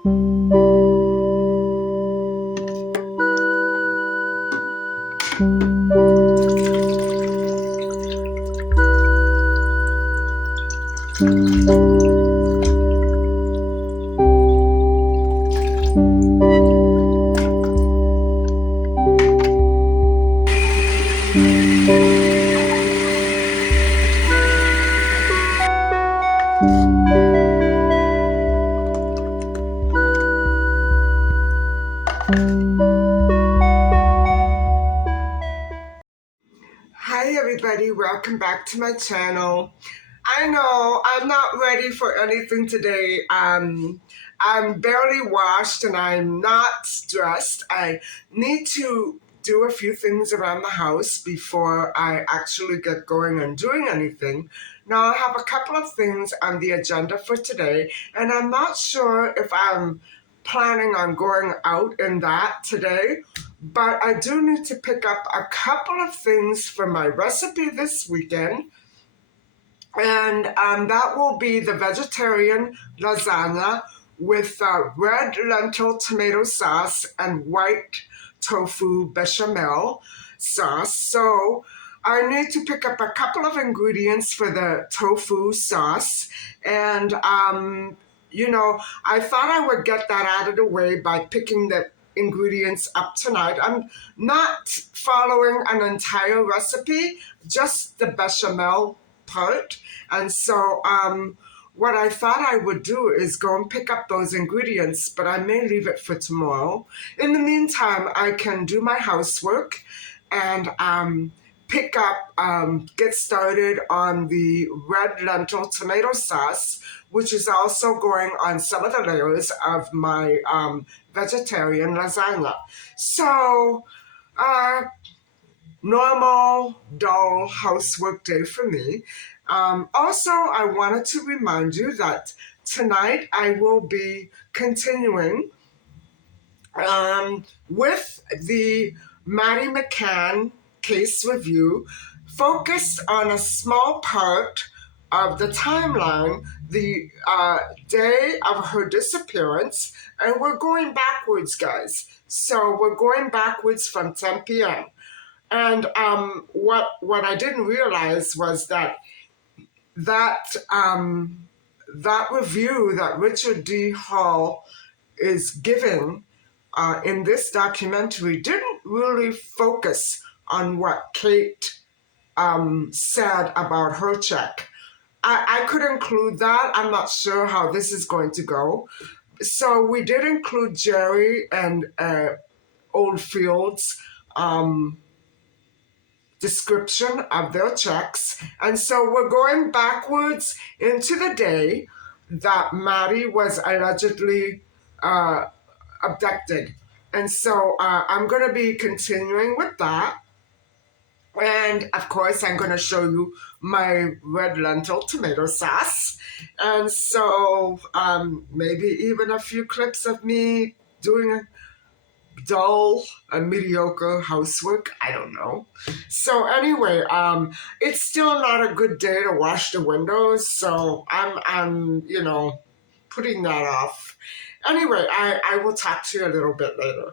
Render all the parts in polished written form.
Hi everybody, welcome back to my channel. I know I'm not ready for anything today. I'm barely washed and I'm not dressed. I need to do a few things around the house before I actually get going and doing anything. Now I have a couple of things on the agenda for today and I'm not sure if I'm planning on going out in that today, but I do need to pick up a couple of things for my recipe this weekend. And that will be the vegetarian lasagna with red lentil tomato sauce and white tofu bechamel sauce. So I need to pick up a couple of ingredients for the tofu sauce. And, I thought I would get that out of the way by picking the ingredients up tonight. I'm not following an entire recipe, just the bechamel part. And so what I thought I would do is go and pick up those ingredients, but I may leave it for tomorrow. In the meantime, I can do my housework and get started on the red lentil tomato sauce, which is also going on some of the layers of my vegetarian lasagna. So, normal, dull housework day for me. Also, I wanted to remind you that tonight I will be continuing with the MaddieMcCann case review, focused on a small part of the timeline, the day of her disappearance, and we're going backwards, guys. So we're going backwards from 10 p.m. And what I didn't realize was that review that richarddhall is giving in this documentary didn't really focus on what Kate said about her check. I could include that. I'm not sure how this is going to go. So we did include Jerry and Oldfield's description of their checks. And so we're going backwards into the day that Maddie was allegedly abducted. And so I'm going to be continuing with that. And of course, I'm going to show you my red lentil tomato sauce. And so maybe even a few clips of me doing dull and mediocre housework. I don't know. So anyway, it's still not a good day to wash the windows. So I'm putting that off. Anyway, I will talk to you a little bit later.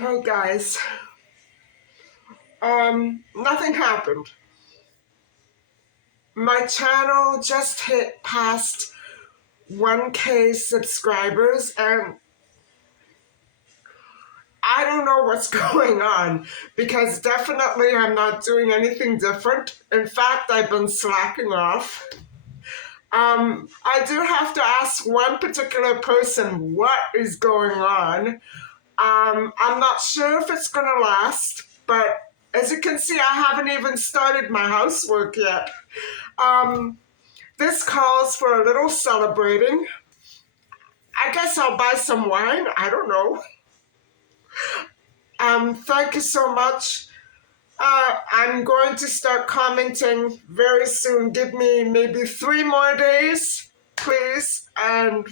Oh, guys, nothing happened. My channel just hit past 1K subscribers, and I don't know what's going on, because definitely I'm not doing anything different. In fact, I've been slacking off. I do have to ask one particular person what is going on. I'm not sure if it's going to last, but as you can see, I haven't even started my housework yet. This calls for a little celebrating. I guess I'll buy some wine. I don't know. Thank you so much. I'm going to start commenting very soon. Give me maybe 3 more days, please. And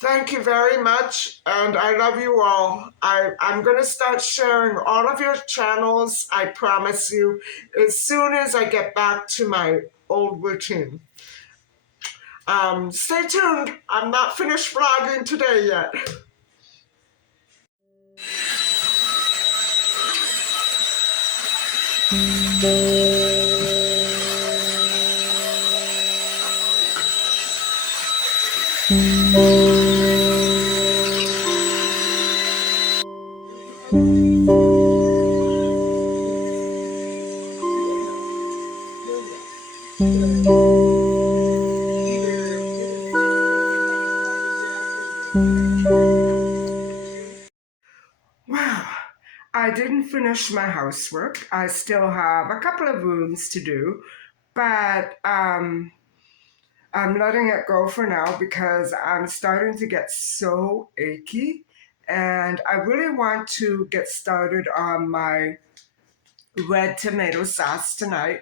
thank you very much, and I love you all. I'm going to start sharing all of your channels, I promise you, as soon as I get back to my old routine. Stay tuned. I'm not finished vlogging today yet. Wow, I didn't finish my housework. I still have a couple of rooms to do, but I'm letting it go for now because I'm starting to get so achy, and I really want to get started on my red tomato sauce tonight.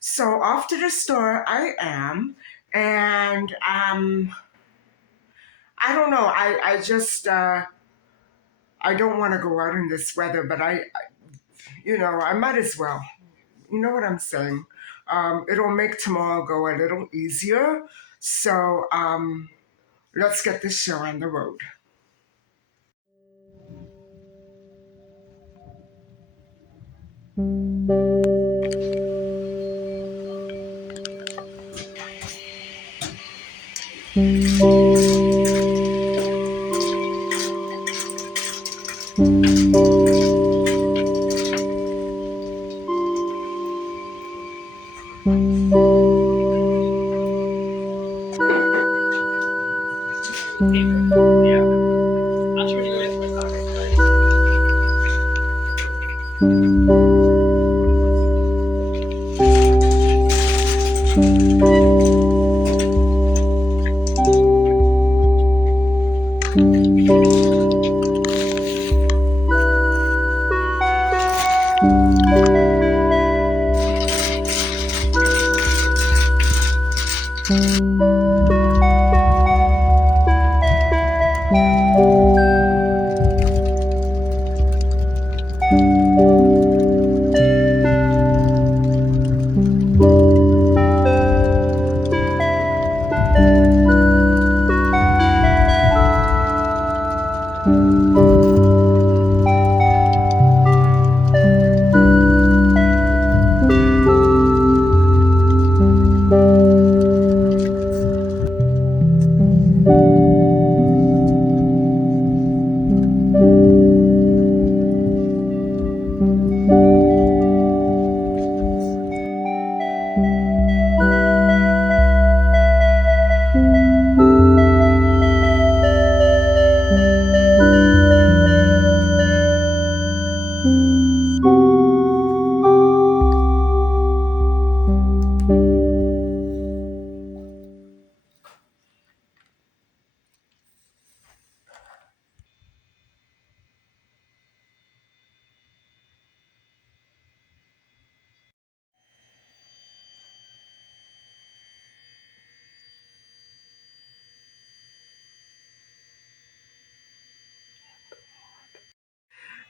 So off to the store I am, and I don't know. I just I don't want to go out in this weather, but I might as well. You know what I'm saying? It'll make tomorrow go a little easier. So let's get this show on the road.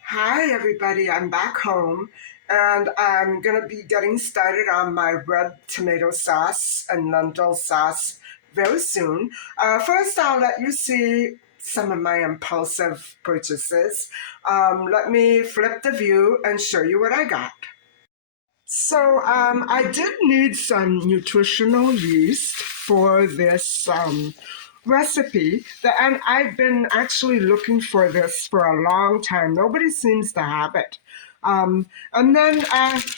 Hi, everybody. I'm back home and I'm going to be getting started on my red tomato sauce and lentil sauce very soon. First, I'll let you see some of my impulsive purchases. Let me flip the view and show you what I got. So I did need some nutritional yeast for this recipe, and I've been actually looking for this for a long time. Nobody seems to have it. And then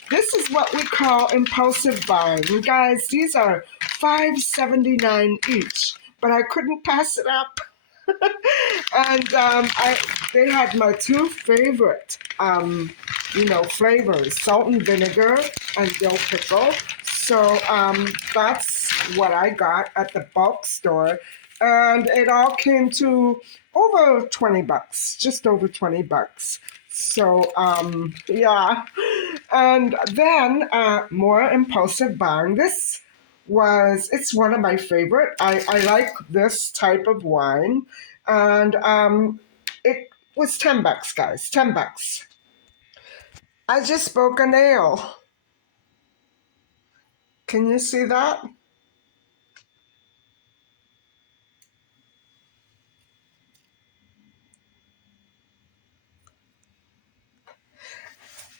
this is what we call impulsive buying. You guys, these are $5.79 each, but I couldn't pass it up. And they had my two favorite, flavors: salt and vinegar and dill pickle. So that's what I got at the bulk store, and it all came to over $20, just over $20. So yeah, and then more impulsive buying. It's one of my favorite. I like this type of wine, and it was $10, guys, $10. I just broke a nail. Can you see that?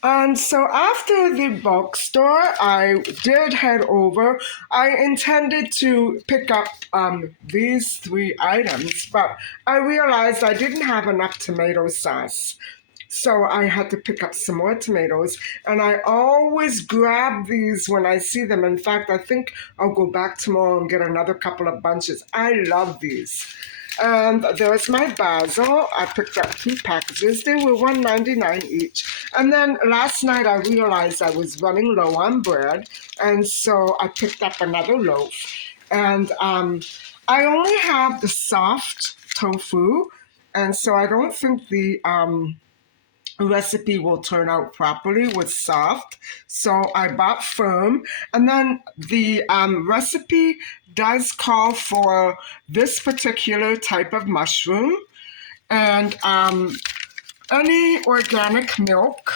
And so after the bookstore, I did head over. I intended to pick up these three items, but I realized I didn't have enough tomato sauce. So I had to pick up some more tomatoes, and I always grab these when I see them. In fact, I think I'll go back tomorrow and get another couple of bunches. I love these. And there's my basil. I picked up 2 packages. They were $1.99 each. And then last night I realized I was running low on bread, and so I picked up another loaf. And I only have the soft tofu, and so I don't think the recipe will turn out properly with soft. So I bought firm. And then the recipe does call for this particular type of mushroom and any organic milk.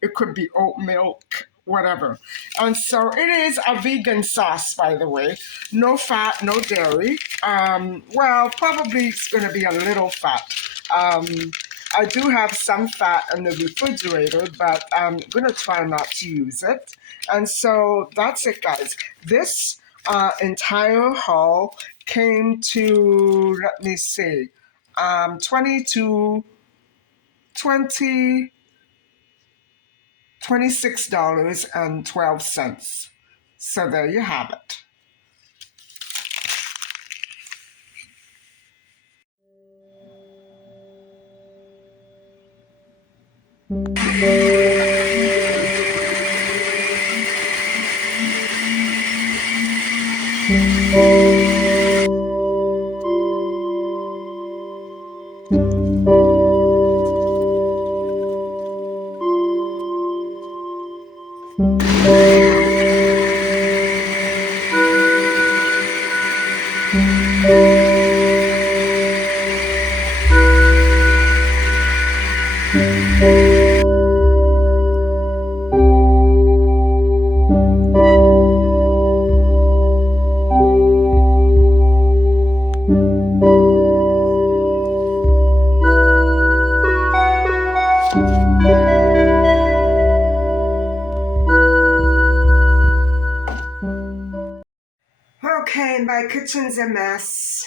It could be oat milk, whatever. And so it is a vegan sauce, by the way. No fat, no dairy. Well, probably it's going to be a little fat. I do have some fat in the refrigerator, but I'm going to try not to use it. And so that's it, guys. This entire haul came to, let me see, 20 to 20 $26.12. So there you have it. Okay, my kitchen's a mess.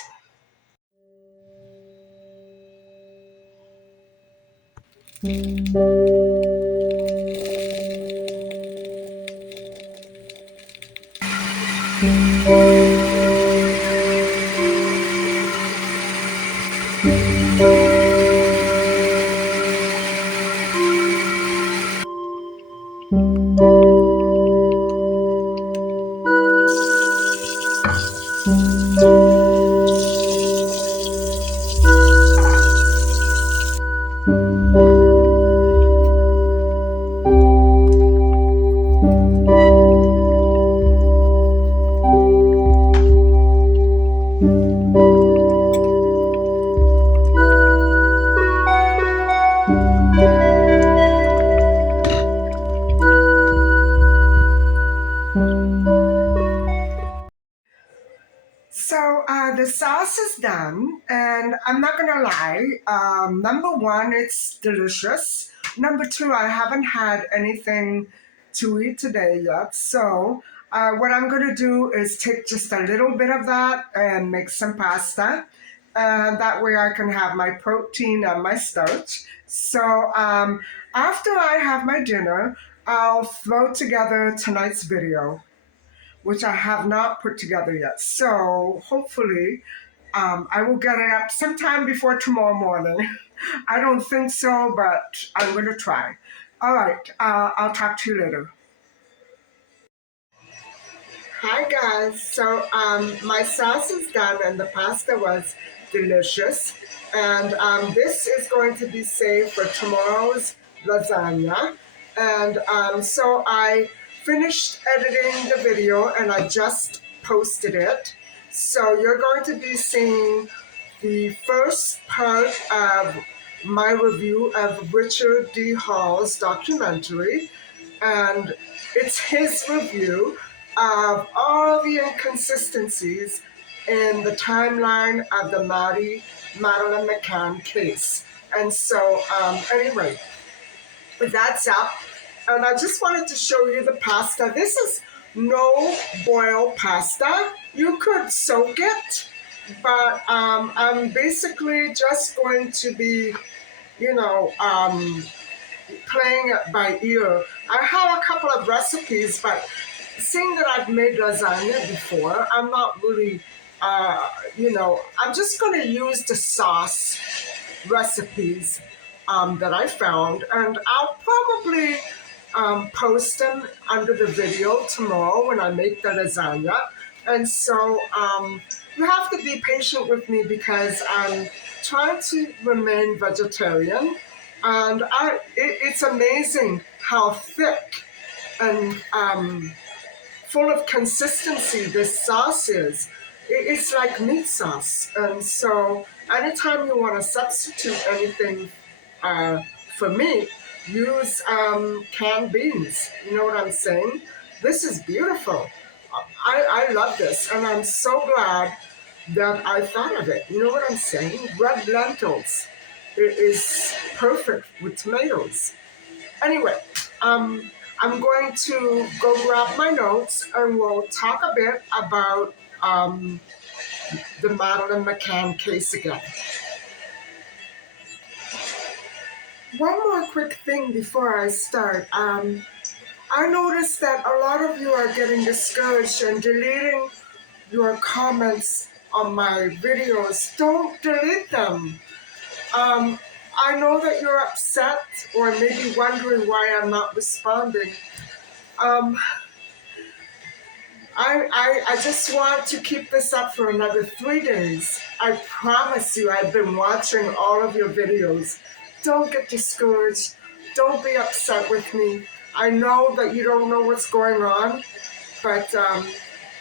So the sauce is done, and I'm not gonna lie. Number one, it's delicious. Number two, I haven't had anything to eat today yet. So what I'm gonna do is take just a little bit of that and make some pasta. And that way I can have my protein and my starch. So after I have my dinner, I'll throw together tonight's video, which I have not put together yet. So hopefully I will get it up sometime before tomorrow morning. I don't think so, but I'm going to try. All right, I'll talk to you later. Hi guys, so my sauce is done and the pasta was delicious. And this is going to be saved for tomorrow's lasagna. And so I finished editing the video and I just posted it. So you're going to be seeing the first part of my review of Richard D. Hall's documentary. And It's his review of all the inconsistencies in the timeline of the Madeleine McCann case. And so, anyway, that's up. And I just wanted to show you the pasta. This is no boil pasta. You could soak it, but I'm basically just going to be, you know, playing it by ear. I have a couple of recipes, but seeing that I've made lasagna before, I'm not really, I'm just going to use the sauce recipes that I found, and I'll probably post them under the video tomorrow when I make the lasagna. And so you have to be patient with me because I'm trying to remain vegetarian. And it's amazing how thick and full of consistency this sauce is. It's like meat sauce. And so anytime you want to substitute anything for meat, use canned beans. You know what I'm saying? This is beautiful. I love this, and I'm so glad that I thought of it. You know what I'm saying? Red lentils. It is perfect with tomatoes. Anyway, I'm going to go grab my notes, and we'll talk a bit about the Madeleine McCann case again. One more quick thing before I start. I noticed that a lot of you are getting discouraged and deleting your comments on my videos. Don't delete them. I know that you're upset or maybe wondering why I'm not responding. I just want to keep this up for another 3 days. I promise you, I've been watching all of your videos. Don't get discouraged. Don't be upset with me. I know that you don't know what's going on, but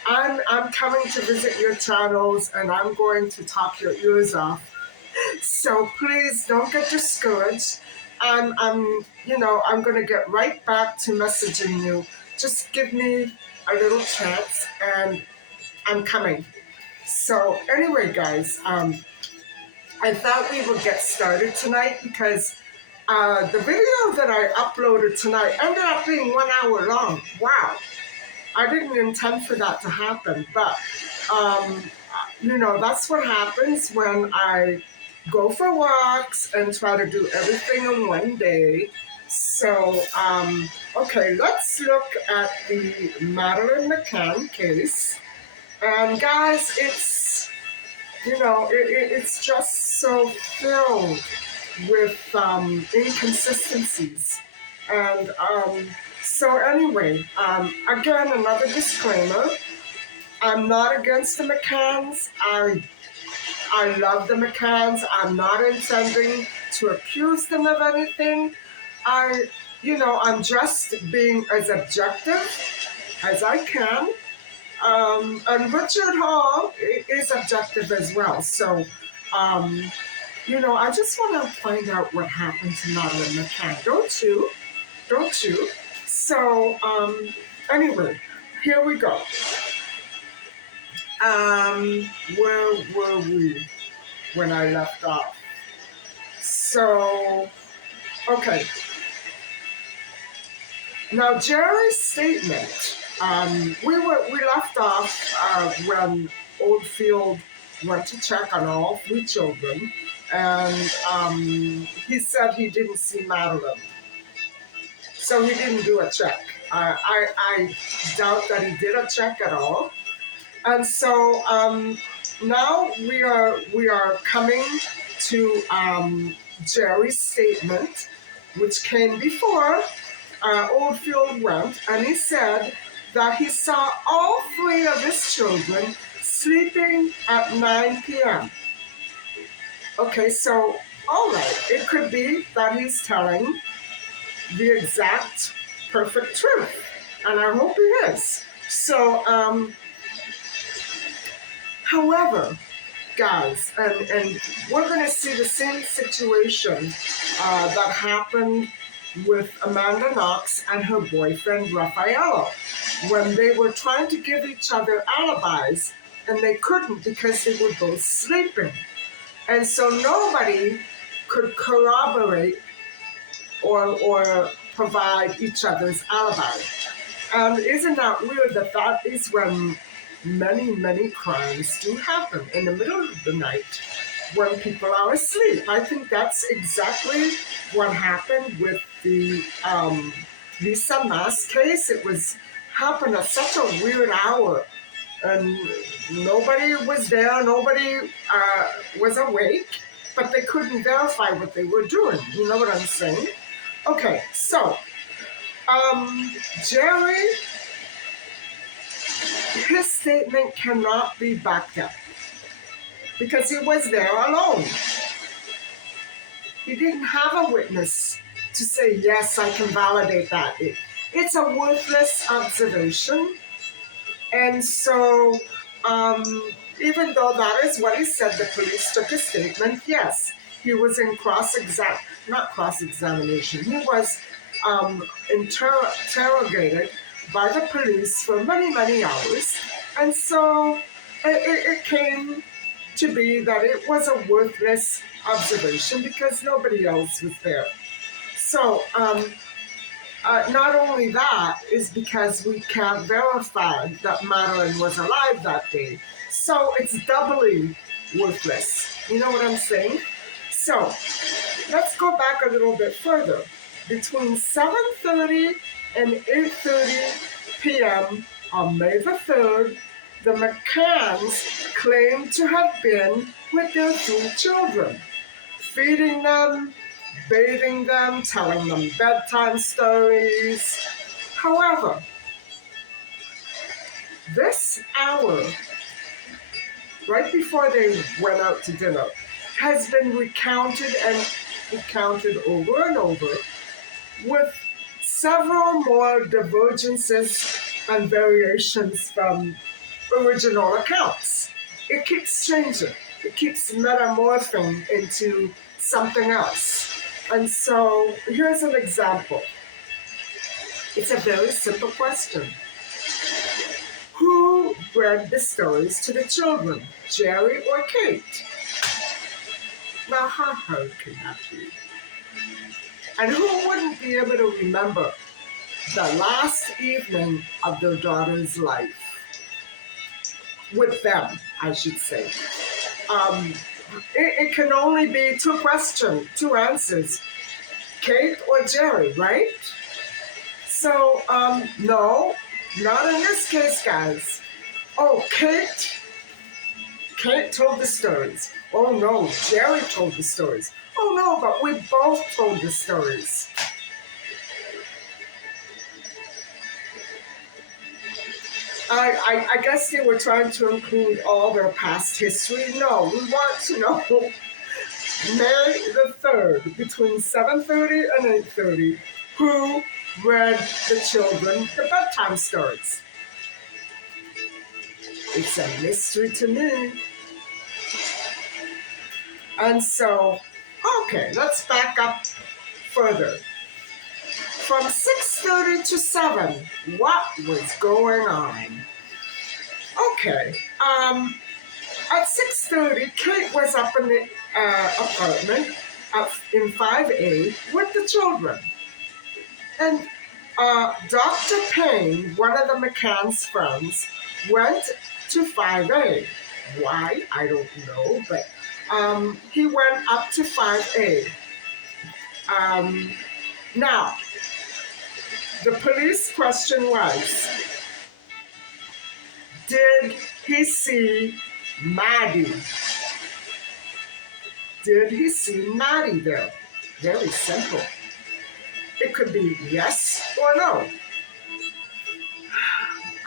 I'm coming to visit your channels, and I'm going to top your ears off. So please don't get discouraged. I'm going to get right back to messaging you. Just give me a little chance, and I'm coming. So anyway, guys, I thought we would get started tonight because the video that I uploaded tonight ended up being 1 hour long. Wow. I didn't intend for that to happen, but, that's what happens when I go for walks and try to do everything in one day. So, okay, let's look at the Madeleine McCann case. And guys, it's just so filled with inconsistencies. And so anyway, again, another disclaimer. I'm not against the McCanns. I love the McCanns. I'm not intending to accuse them of anything. I'm just being as objective as I can. And Richard is objective as well. So, I just want to find out what happened to Madeleine McCann. Don't you? So, anyway, here we go. Where were we when I left off? So, okay. Now, Jerry's statement. We left off when Oldfield went to check on all 3 children, and he said he didn't see Madeleine, so he didn't do a check. I doubt that he did a check at all, and so now we are coming to Jerry's statement, which came before Oldfield went, and he said that he saw all 3 of his children sleeping at 9 p.m. Okay, so, all right, it could be that he's telling the exact perfect truth, and I hope he is. So, however, guys, and we're going to see the same situation that happened with Amanda Knox and her boyfriend Raffaello when they were trying to give each other alibis and they couldn't because they were both sleeping. And so nobody could corroborate or provide each other's alibi. And isn't that weird that that is when many, many crimes do happen in the middle of the night when people are asleep? I think that's exactly what happened with the Lisa Mass case. It was happened at such a weird hour, and nobody was there, nobody was awake, but they couldn't verify what they were doing. You know what I'm saying? Okay, so Jerry, his statement cannot be backed up because he was there alone. He didn't have a witness to say, yes, I can validate that. It's a worthless observation. And so, even though that is what he said, the police took a statement, yes, he was in not cross-examination, he was interrogated by the police for many, many hours. And so it came to be that it was a worthless observation because nobody else was there. So not only that is because we can't verify that Madeleine was alive that day. So it's doubly worthless. You know what I'm saying? So let's go back a little bit further. Between 7:30 and 8:30 p.m. on May the 3rd, the McCanns claimed to have been with their 2 children, feeding them, bathing them, telling them bedtime stories. However, this hour, right before they went out to dinner, has been recounted and recounted over and over with several more divergences and variations from original accounts. It keeps changing. It keeps metamorphing into something else. And so here's an example. It's a very simple question. Who read the stories to the children, Jerry or Kate? Now, how hard can that be? And who wouldn't be able to remember the last evening of their daughter's life? With them, I should say. It can only be 2 questions, 2 answers. Kate or Jerry, right? So, no, not in this case, guys. Oh, Kate told the stories. Oh no, Jerry told the stories. Oh no, but we both told the stories. I guess they were trying to include all their past history. No, we want to know May the 3rd, between 7:30 and 8:30, who read the children the bedtime stories. It's a mystery to me. And so, okay, let's back up further. From 6:30 to 7, what was going on? Okay, at 6:30, Kate was up in the apartment in 5A with the children. And Dr. Payne, one of the McCann's friends, went to 5A. Why? I don't know, but he went up to 5A. Now, the police question was, did he see Maddie? Did he see Maddie there? Very simple. It could be yes or no.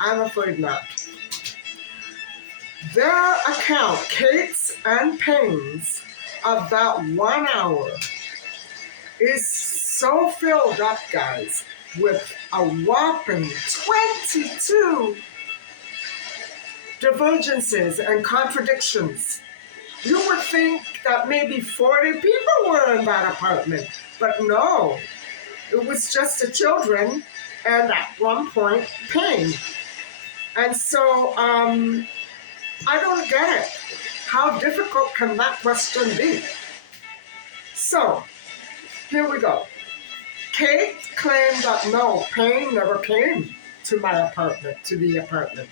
I'm afraid not. Their account, Kate's and Payne's, of that 1 hour is so filled up, guys, with a whopping 22 divergences and contradictions. You would think that maybe 40 people were in that apartment, but no. It was just the children and at one point pain. And so I don't get it. How difficult can that question be? So here we go. Kate claimed that no, Payne never came to my apartment, to the apartment.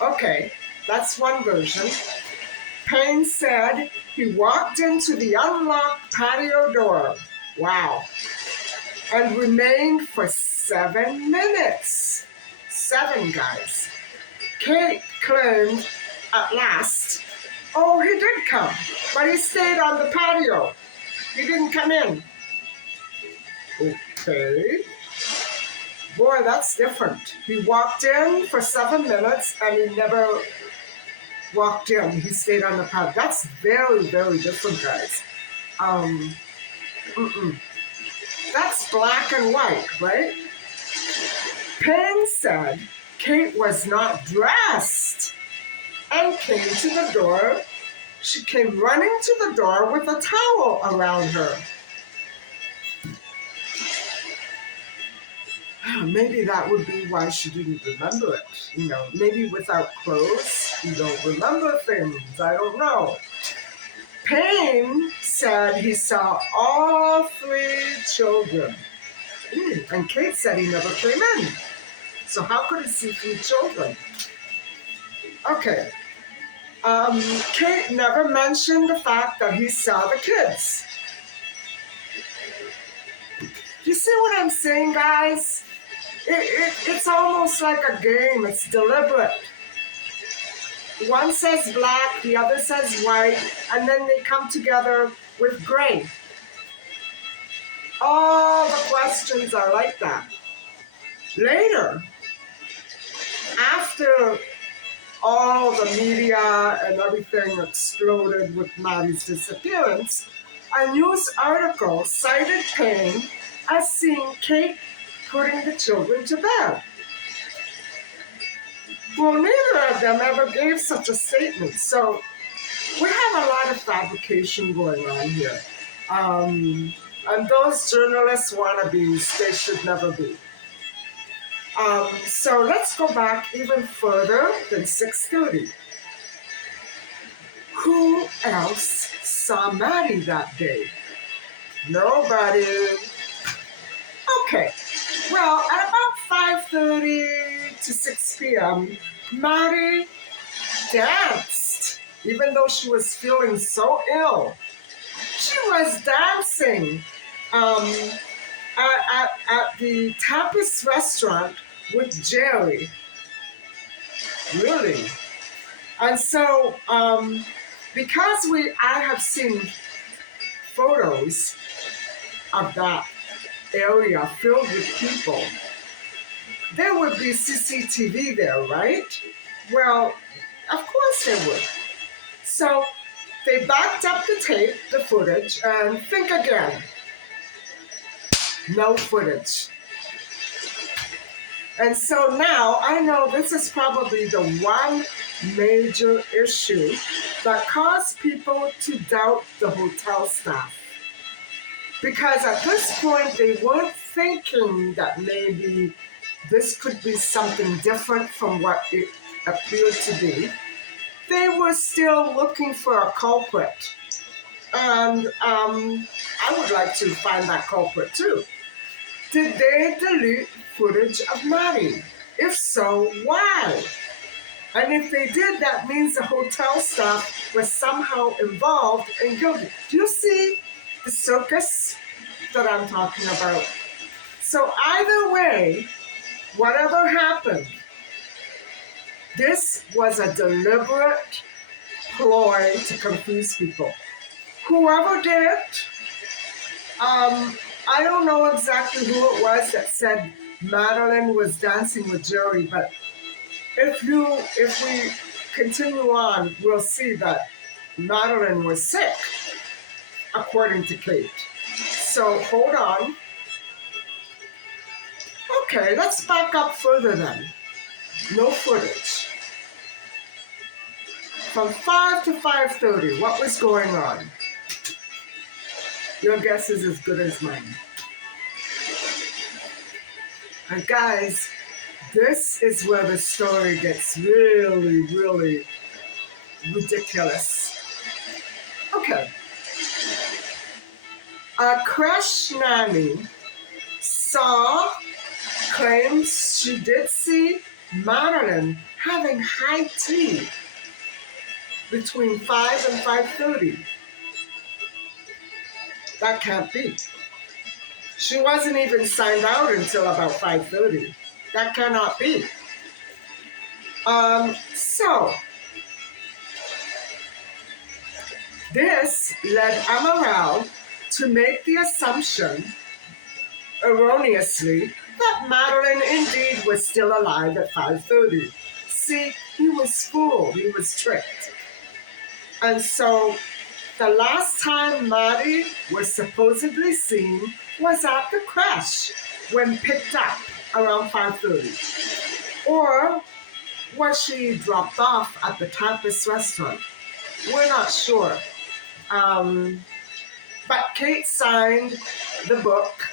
Okay, that's one version. Payne said he walked into the unlocked patio door. Wow. And remained for 7 minutes. 7, guys. Kate claimed at last, oh, he did come, but he stayed on the patio. He didn't come in. Okay. Boy, that's different. He walked in for 7 minutes and he never walked in. He stayed on the patio. That's very, very different, guys. That's black and white, right? Payne said Kate was not dressed and came to the door. She came running to the door with a towel around her. Maybe that would be why she didn't remember it. You know, maybe without clothes, you don't remember things. I don't know. Payne said he saw all 3 children. And Kate said he never came in. So how could he see 3 children? Okay. Kate never mentioned the fact that he saw the kids. You see what I'm saying, guys? It's almost like a game. It's deliberate. One says black, the other says white, and then they come together with gray. All the questions are like that. Later, after all the media and everything exploded with Maddie's disappearance, a news article cited Payne as seeing Kate putting the children to bed. Well, neither of them ever gave such a statement, so we have a lot of fabrication going on here. And those journalists wannabes, they should never be. So let's go back even further than 6:30. Who else saw Maddie that day? Nobody. Okay, well, at about 5:30 to 6 p.m., Maddie danced, even though she was feeling so ill. She was dancing at the tapas restaurant with Jerry. Really? And so, because I have seen photos of that area filled with people, there would be CCTV there, right? Well, of course there would. So they backed up the tape, the footage, and think again. No footage. And so now I know this is probably the one major issue that caused people to doubt the hotel staff. Because at this point, they weren't thinking that maybe this could be something different from what it appeared to be. They were still looking for a culprit. And I would like to find that culprit too. Did they delete footage of Maddie? If so, why? And if they did, that means the hotel staff was somehow involved and guilty. Do you see the circus that I'm talking about? So either way, whatever happened, this was a deliberate ploy to confuse people. Whoever did it, I don't know exactly who it was that said Madeleine was dancing with Jerry, but if we continue on, we'll see that Madeleine was sick, according to Kate. So hold on. Okay, let's back up further then. No footage. From 5 to 5:30, what was going on? Your guess is as good as mine. And guys, this is where the story gets really, really ridiculous. Okay. A crash nanny saw claims she did see Madeleine having high tea between 5 and 5:30. That can't be. She wasn't even signed out until about 5:30. That cannot be. So this led Amaral to make the assumption, erroneously, that Madeleine indeed was still alive at 5:30. See, he was fooled, he was tricked. And so the last time Maddie was supposedly seen was at the crash when picked up around 5:30. Or was she dropped off at the tapas restaurant? We're not sure. But Kate signed the book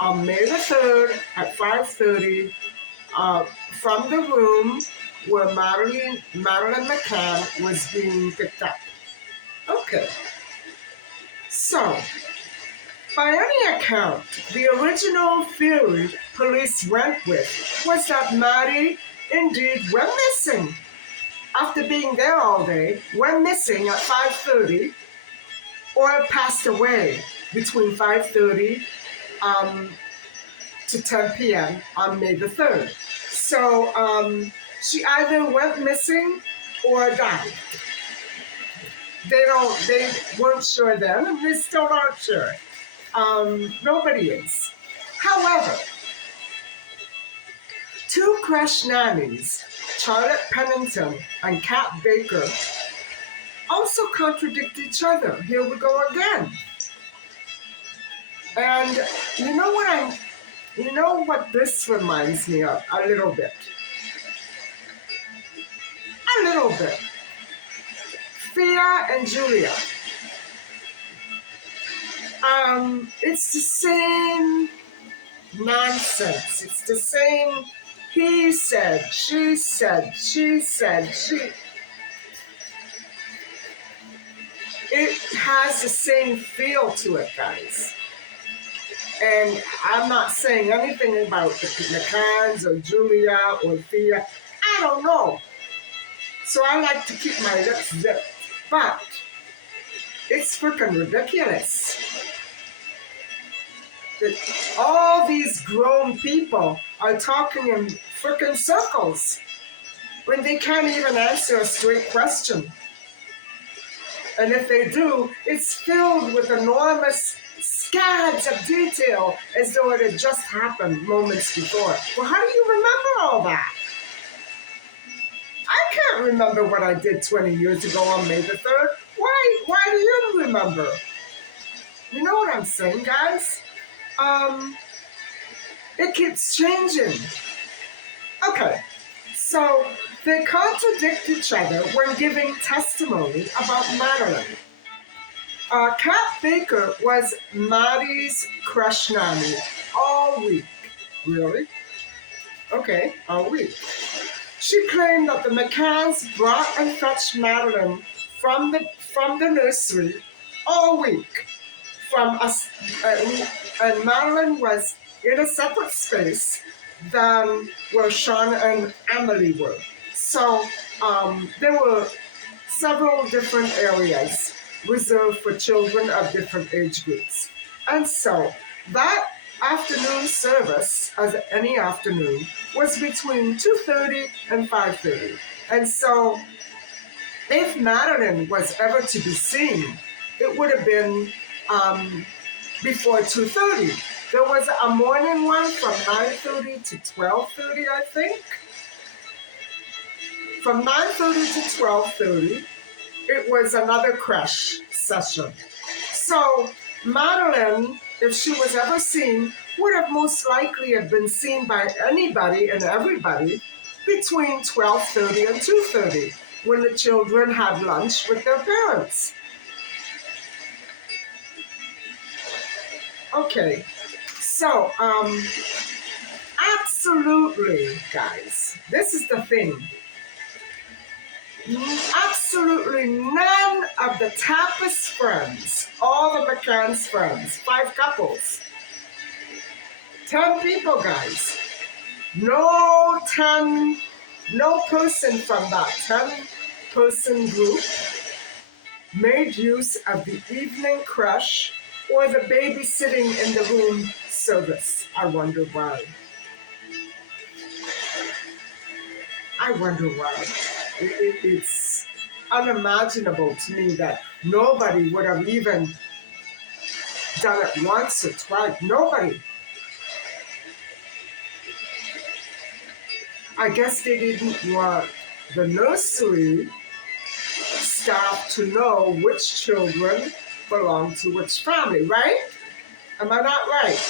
on May the 3rd at 5:30 from the room where MaddieMcCann was being picked up. Okay. So, by any account, the original theory police went with was that Maddie indeed went missing. After being there all day, went missing at 5:30 or passed away between 5:30 to 10 p.m. on May the 3rd. So she either went missing or died. They weren't sure then, and they still aren't sure. Nobody is. However, two crash nannies, Charlotte Pennington and Kat Baker, also contradict each other. Here we go again. And you know what this reminds me of a little bit. A little bit. Fia and Julia. It's the same nonsense. It's the same he said, she said, she said, she. It has the same feel to it, guys. And I'm not saying anything about the McCanns or Julia or Thea. I don't know. So I like to keep my lips zipped. But it's freaking ridiculous that all these grown people are talking in freaking circles when they can't even answer a straight question. And if they do, it's filled with enormous scads of detail as though it had just happened moments before. Well, how do you remember all that? I can't remember what I did 20 years ago on May the 3rd. Why do you remember? You know what I'm saying, guys? It keeps changing. Okay, so they contradict each other when giving testimony about Madeleine. Kat Baker was Maddie's crush nanny all week. Really? Okay, all week. She claimed that the McCanns brought and fetched Madeleine from the nursery all week. And Madeleine was in a separate space than where Sean and Emily were. So there were several different areas reserved for children of different age groups. And so that afternoon service, as any afternoon, was between 2:30 and 5:30. And so if Madeleine was ever to be seen, it would have been before 2:30. There was a morning one from 9:30 to 12:30, I think. From 9:30 to 12:30, it was another crash session. So Madeleine, if she was ever seen, would have most likely have been seen by anybody and everybody between 12:30 and 2:30, when the children had lunch with their parents. Okay, so absolutely, guys, this is the thing. Absolutely none of the Tapas friends, all the McCann's friends, 5 couples, 10 people, guys. No person from that 10-person group made use of the evening crush or the babysitting in the room service. I wonder why. It's unimaginable to me that nobody would have even done it once or twice. Nobody. I guess they didn't want the nursery staff to know which children belong to which family, right? Am I not right?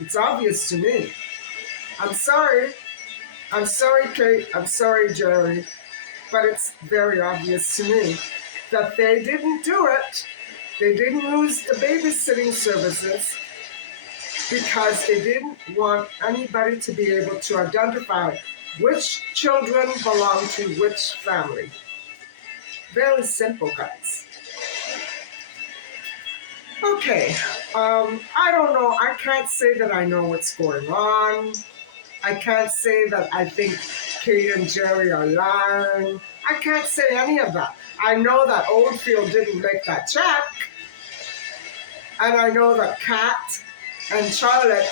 It's obvious to me. I'm sorry. I'm sorry, Kate. I'm sorry, Jerry. But it's very obvious to me that they didn't do it. They didn't use the babysitting services because they didn't want anybody to be able to identify which children belong to which family. Very simple, guys. Okay, I don't know. I can't say that I know what's going on. I can't say that I think Kate and Jerry are lying. I can't say any of that. I know that Oldfield didn't make that check. And I know that Kat and Charlotte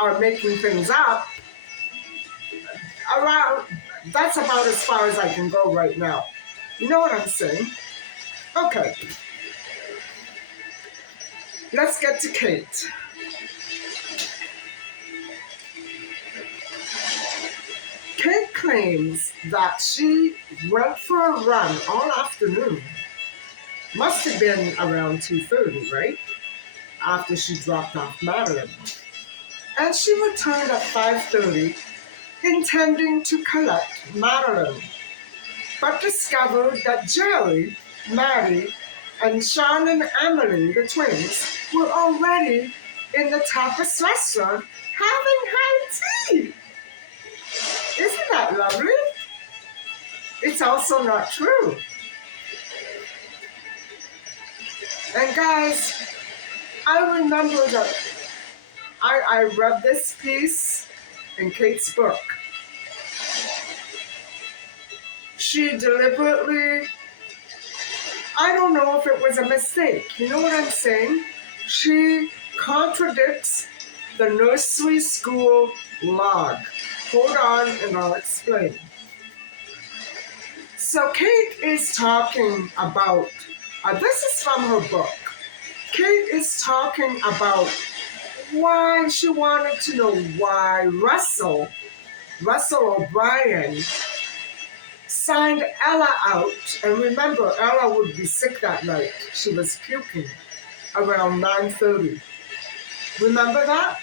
are making things up. That's about as far as I can go right now. You know what I'm saying? Okay. Let's get to Kate. Kate claims that she went for a run all afternoon. Must have been around 2:30, right? After she dropped off Madeleine. And she returned at 5:30, intending to collect Madeleine, but discovered that Jerry, Maddie, and Sean and Emily, the twins, were already in the tapas restaurant having high tea. Isn't that lovely? It's also not true. And guys, I remember that I read this piece in Kate's book. She deliberately, I don't know if it was a mistake. You know what I'm saying? She contradicts the nursery school log. Hold on and I'll explain. So Kate is talking about, this is from her book. Kate is talking about why she wanted to know why Russell O'Brien, signed Ella out. And remember, Ella would be sick that night. She was puking around 9:30. Remember that?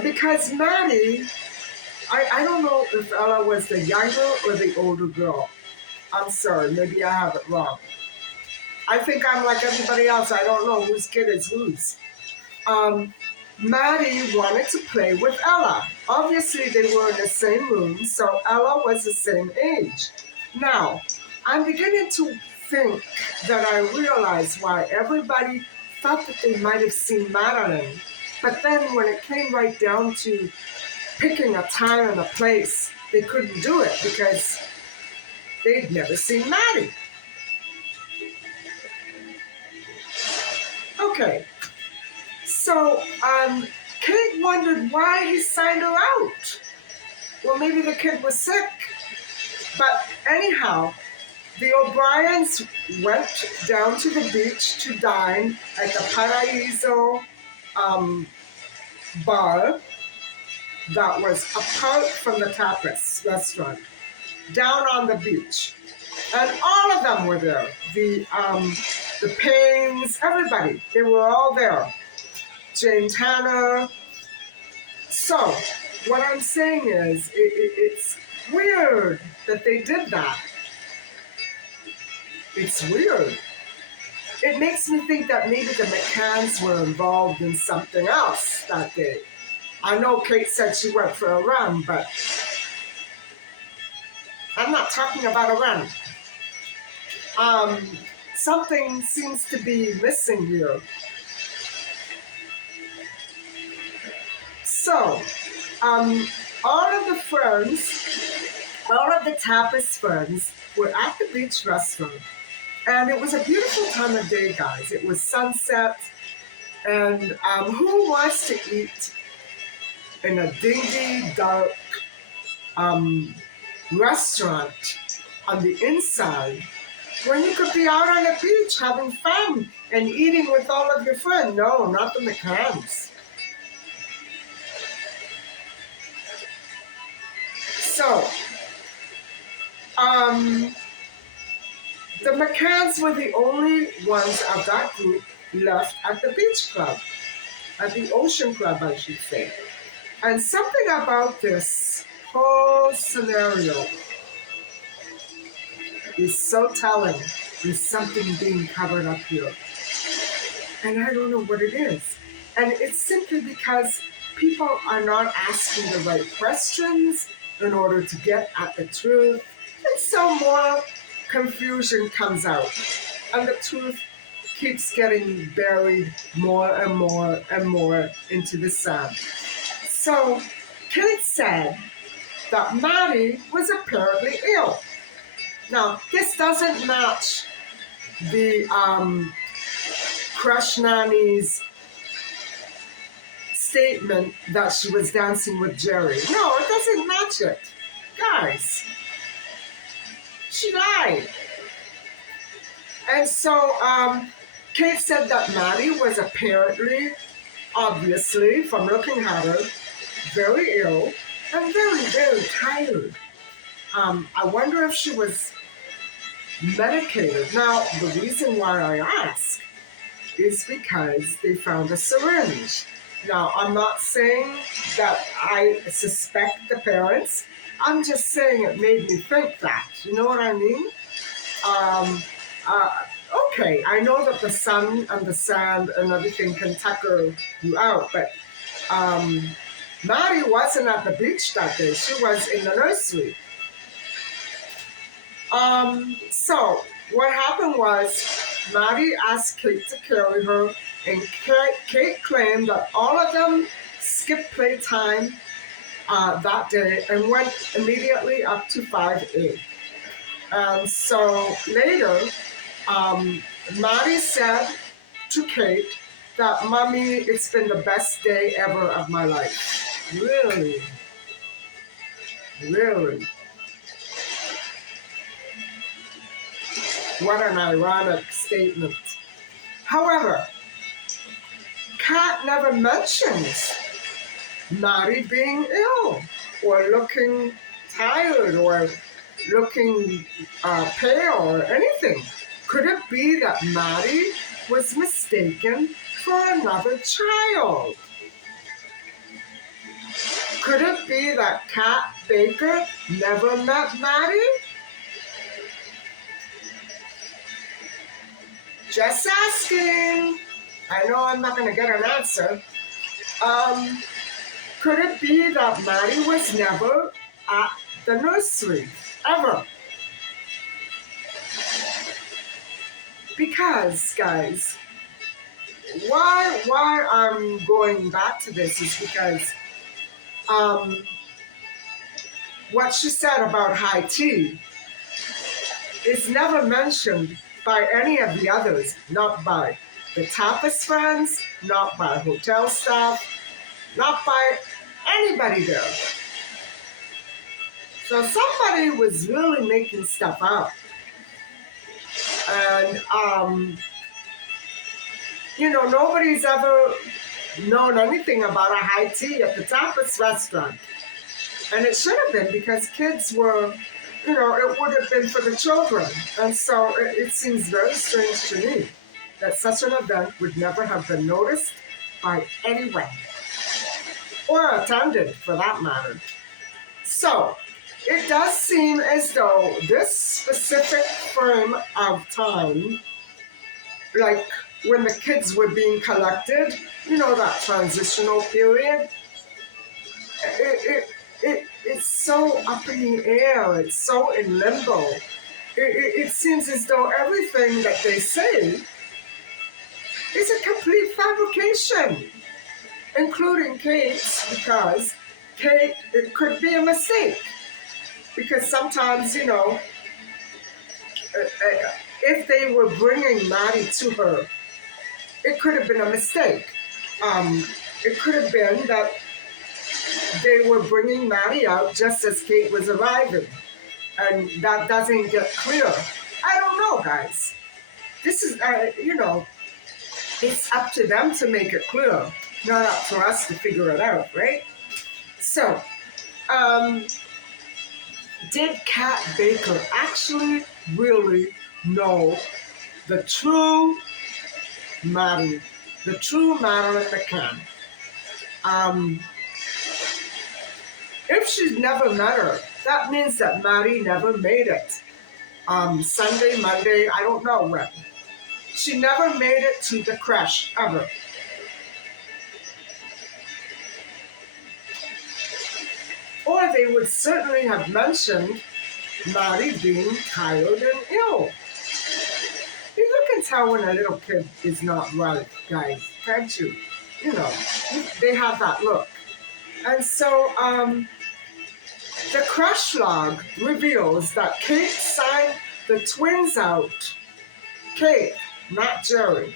Because Maddie, I don't know if Ella was the younger or the older girl. I'm sorry, maybe I have it wrong. I think I'm like everybody else. I don't know whose kid is whose. Maddie wanted to play with Ella. Obviously, they were in the same room, so Ella was the same age. Now, I'm beginning to think that I realize why everybody thought that they might have seen Madeleine. But then when it came right down to picking a time and a place, they couldn't do it because they'd never seen Maddie. Okay, so Kate wondered why he signed her out. Well, maybe the kid was sick. But anyhow, the O'Briens went down to the beach to dine at the Paraíso bar that was apart from the tapas restaurant, down on the beach. And all of them were there. The Paynes, everybody, they were all there. Jane Tanner. So, what I'm saying is, it's weird that they did that. It's weird. It makes me think that maybe the McCanns were involved in something else that day. I know Kate said she went for a run, but I'm not talking about a run. Something seems to be missing here. So, all of the friends, all of the tapas friends were at the beach restaurant. And it was a beautiful time of day, guys. It was sunset. And who wants to eat in a dingy, dark restaurant on the inside when you could be out on the beach having fun and eating with all of your friends? No, not the McCanns. So, the McCanns were the only ones of that group left at the beach club, at the ocean club, I should say. And something about this whole scenario is so telling. There's something being covered up here. And I don't know what it is. And it's simply because people are not asking the right questions in order to get at the truth. And so more confusion comes out. And the truth keeps getting buried more and more and more into the sand. So Kate said that Maddie was apparently ill. Now, this doesn't match the crush nanny's statement that she was dancing with Jerry. No, it doesn't match it. Guys, she lied. And so Kate said that Maddie was apparently, obviously, from looking at her, very ill and very, very tired. I wonder if she was medicated. Now, the reason why I ask is because they found a syringe. Now, I'm not saying that I suspect the parents. I'm just saying it made me think that. You know what I mean? Okay, I know that the sun and the sand and everything can tucker you out, but Maddie wasn't at the beach that day. She was in the nursery. So what happened was Maddie asked Kate to carry her, and Kate claimed that all of them skipped playtime that day and went immediately up to 5A. And so later, Maddie said to Kate that, "Mommy, it's been the best day ever of my life." Really? Really? What an ironic statement. However, Kat never mentions Maddie being ill or looking tired or looking pale or anything. Could it be that Maddie was mistaken for another child? Could it be that Kat Baker never met Maddie? Just asking. I know I'm not going to get an answer. Could it be that Maddie was never at the nursery, ever? Because, guys, why I'm going back to this is because what she said about high tea is never mentioned by any of the others, not by the tapas friends, not by hotel staff, not by anybody there. So somebody was really making stuff up. And, nobody's ever known anything about a high tea at the tapas restaurant. And it should have been because kids were, it would have been for the children. And so it seems very strange to me that such an event would never have been noticed by anyone, or attended for that matter. So it does seem as though this specific frame of time, like when the kids were being collected, that transitional period, It's so up in the air. It's so in limbo. It seems as though everything that they say is a complete fabrication, including cakes, because cake, it could be a mistake. Because sometimes, if they were bringing Maddie to her, it could have been a mistake. It could have been that they were bringing Maddie out just as Kate was arriving. And that doesn't get clear. I don't know, guys. This is, it's up to them to make it clear, not up to us to figure it out, right? So, did Kat Baker actually really know the true Maddie, the true Madeleine McCann? If she's never met her, that means that Maddie never made it. Sunday, Monday, I don't know when. She never made it to the creche, ever. Or they would certainly have mentioned Maddie being tired and ill. You can tell when a little kid is not right, guys, can't you? They have that look. And so, the crash log reveals that Kate signed the twins out, Kate, not Jerry,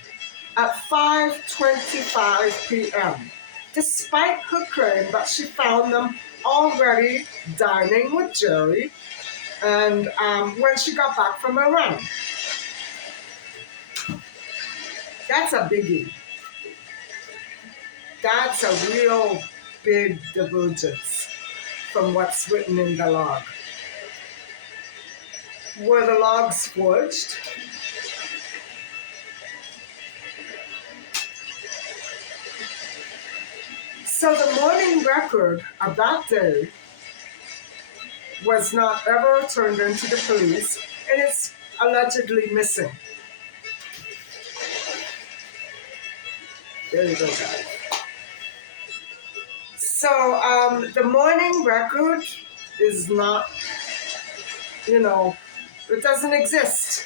at 5:25 p.m., despite her claim that she found them already dining with Jerry and when she got back from her run. That's a biggie. That's a real big divergence from what's written in the log. Were the logs forged? So the morning record of that day was not ever turned into the police, and it's allegedly missing. There you go, guys. So the morning record is not, it doesn't exist.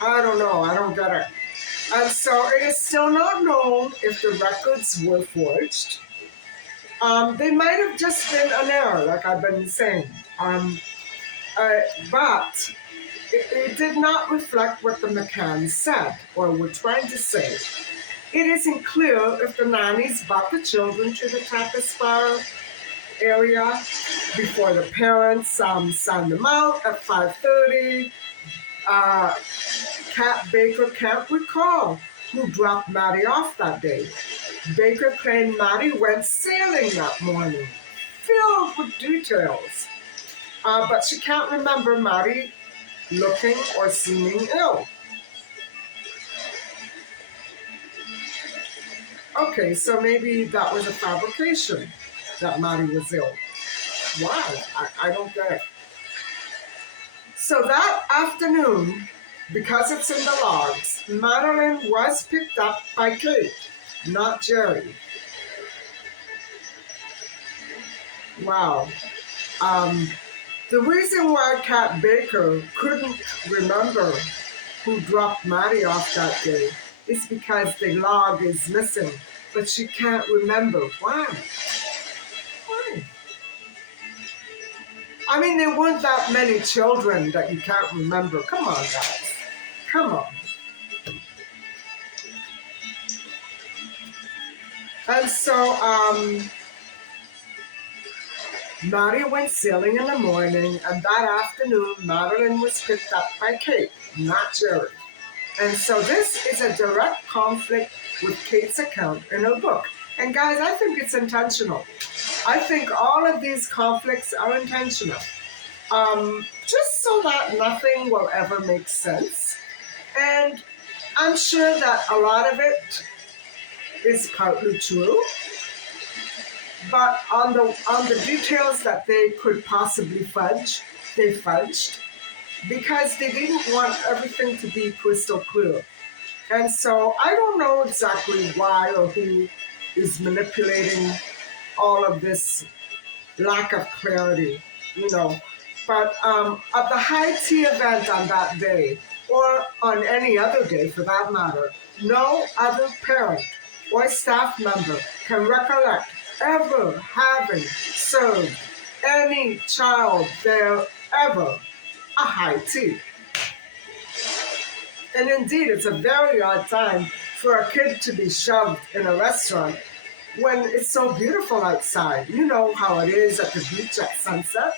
I don't know. I don't get it. And so it is still not known if the records were forged. They might have just been an error, like I've been saying. But it did not reflect what the McCanns said or were trying to say. It isn't clear if the nannies brought the children to the tapas bar area before the parents signed them out at 5:30. Kat Baker can't recall who dropped Maddie off that day. Baker claimed Maddie went sailing that morning, filled with details. But she can't remember Maddie looking or seeming ill. Okay, so maybe that was a fabrication, that Maddie was ill. Why? I don't get it. So that afternoon, because it's in the logs, Madeleine was picked up by Kate, not Jerry. Wow. The reason why Kat Baker couldn't remember who dropped Maddie off that day is because the log is missing, but she can't remember. Why? I mean, there weren't that many children that you can't remember. Come on, guys. Come on. And so, Maddie went sailing in the morning, and that afternoon, Madeleine was picked up by Kate, not Jerry. And so this is a direct conflict with Kate's account in her book. And guys, I think it's intentional. I think all of these conflicts are intentional. Just so that nothing will ever make sense. And I'm sure that a lot of it is partly true. But on the details that they could possibly fudge, they fudged because they didn't want everything to be crystal clear. And so I don't know exactly why or who is manipulating all of this lack of clarity, you know. But at the high tea event on that day, or on any other day for that matter, no other parent or staff member can recollect ever having served any child there ever a high tea. And indeed, it's a very odd time for a kid to be shoved in a restaurant when it's so beautiful outside. You know how it is at the beach at sunset.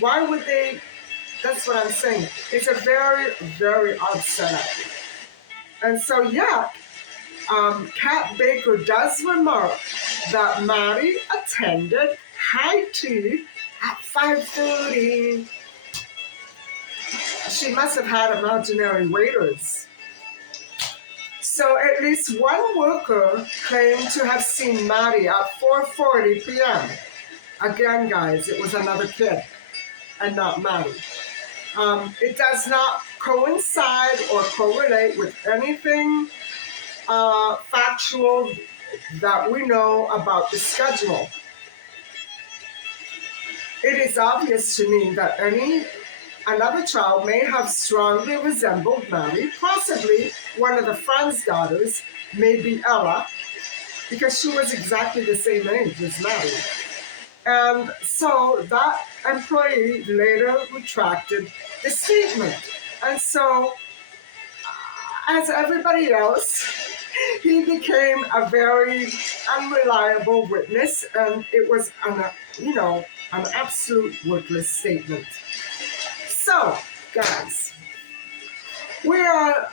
Why would they? That's what I'm saying. It's a very, very odd setup. And so, yeah, Kat Baker does remark that Maddie attended high tea at 5:30. She must have had imaginary waiters. So at least one worker claimed to have seen Maddie at 4:40 p.m. Again, guys, it was another kid and not Maddie. It does not coincide or correlate with anything factual that we know about the schedule. It is obvious to me that another child may have strongly resembled Maddie, possibly one of the friend's daughters, maybe Ella, because she was exactly the same age as Maddie. And so that employee later retracted the statement. And so, as everybody else, he became a very unreliable witness, and it was an absolute worthless statement. So, guys, we are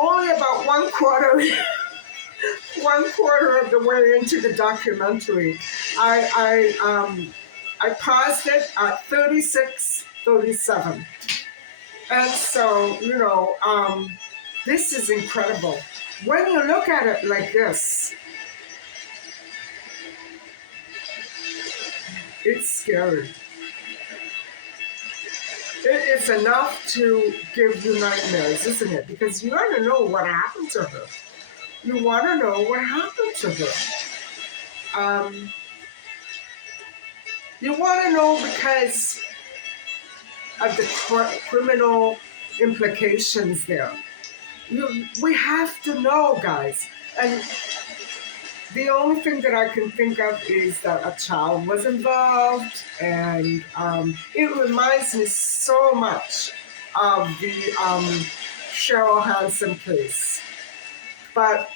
only about one quarter of the way into the documentary. I paused it at 36:37, and so this is incredible. When you look at it like this, it's scary. It is enough to give you nightmares, isn't it? Because you want to know what happened to her. You want to know what happened to her. You want to know because of the criminal implications there. We have to know, guys. And the only thing that I can think of is that a child was involved, and it reminds me so much of the Cheryl Hansen case. But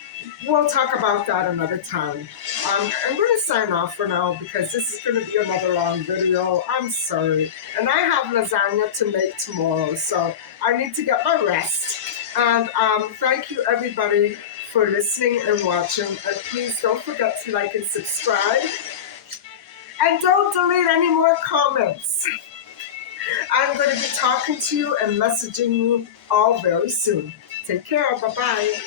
we'll talk about that another time. I'm going to sign off for now because this is going to be another long video. I'm sorry. And I have lasagna to make tomorrow, so I need to get my rest. And thank you, everybody, for listening and watching. And please don't forget to like and subscribe. And don't delete any more comments. I'm going to be talking to you and messaging you all very soon. Take care. Bye-bye.